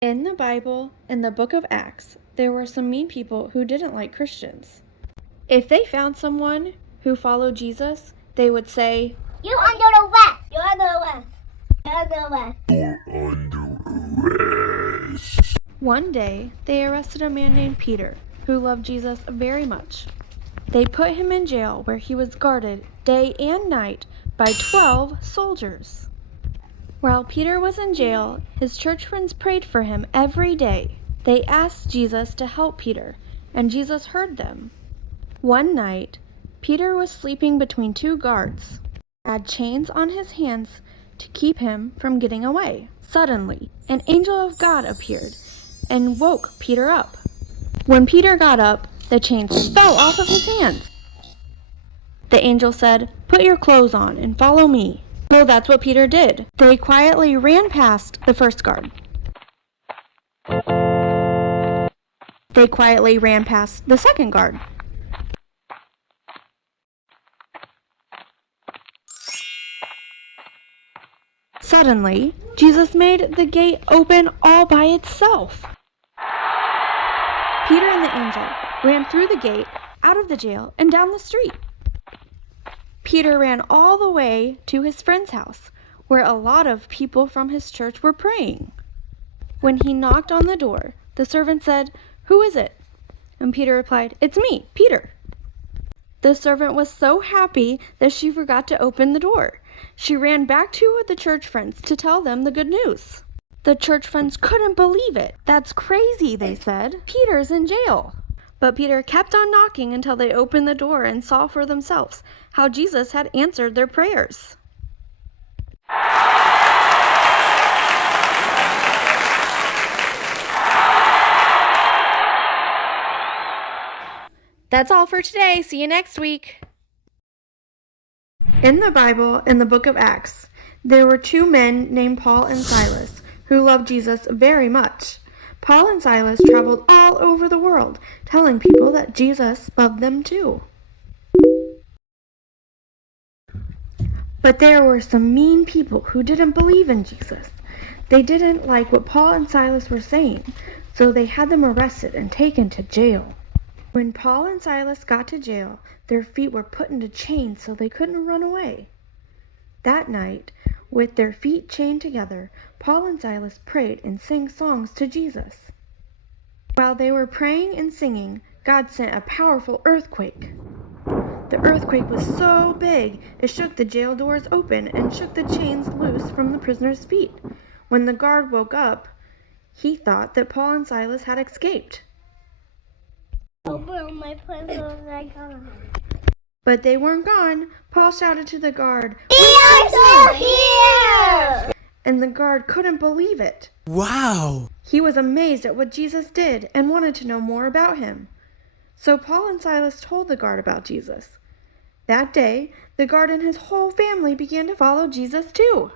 In the Bible, in the book of Acts, there were some mean people who didn't like Christians. If they found someone who followed Jesus, they would say, "You under arrest! You're under arrest! You're under arrest! You're under arrest." One day, they arrested a man named Peter, who loved Jesus very much. They put him in jail where he was guarded day and night by 12 soldiers. While Peter was in jail, his church friends prayed for him every day. They asked Jesus to help Peter, and Jesus heard them. One night, Peter was sleeping between two guards, had chains on his hands to keep him from getting away. Suddenly, an angel of God appeared and woke Peter up. When Peter got up, the chains fell off of his hands. The angel said, "Put your clothes on and follow me." So that's what Peter did. They quietly ran past the first guard. They quietly ran past the second guard. Suddenly, Jesus made the gate open all by itself. Peter and the angel ran through the gate, out of the jail, and down the street. Peter ran all the way to his friend's house, where a lot of people from his church were praying. When he knocked on the door, the servant said, "Who is it?" And Peter replied, "It's me, Peter." The servant was so happy that she forgot to open the door. She ran back to the church friends to tell them the good news. The church friends couldn't believe it. "That's crazy," they said. "Peter's in jail." But Peter kept on knocking until they opened the door and saw for themselves how Jesus had answered their prayers. That's all for today. See you next week. In the Bible, in the book of Acts, there were two men named Paul and Silas who loved Jesus very much. Paul and Silas traveled all over the world, telling people that Jesus loved them too. But there were some mean people who didn't believe in Jesus. They didn't like what Paul and Silas were saying, so they had them arrested and taken to jail. When Paul and Silas got to jail, their feet were put into chains so they couldn't run away. That night, with their feet chained together, Paul and Silas prayed and sang songs to Jesus. While they were praying and singing, God sent a powerful earthquake. The earthquake was so big, it shook the jail doors open and shook the chains loose from the prisoners' feet. When the guard woke up, he thought that Paul and Silas had escaped. Open my pencils are gone. But they weren't gone. Paul shouted to the guard, "We are still here!" and the guard couldn't believe it. Wow! He was amazed at what Jesus did and wanted to know more about him. So Paul and Silas told the guard about Jesus. That day, the guard and his whole family began to follow Jesus too.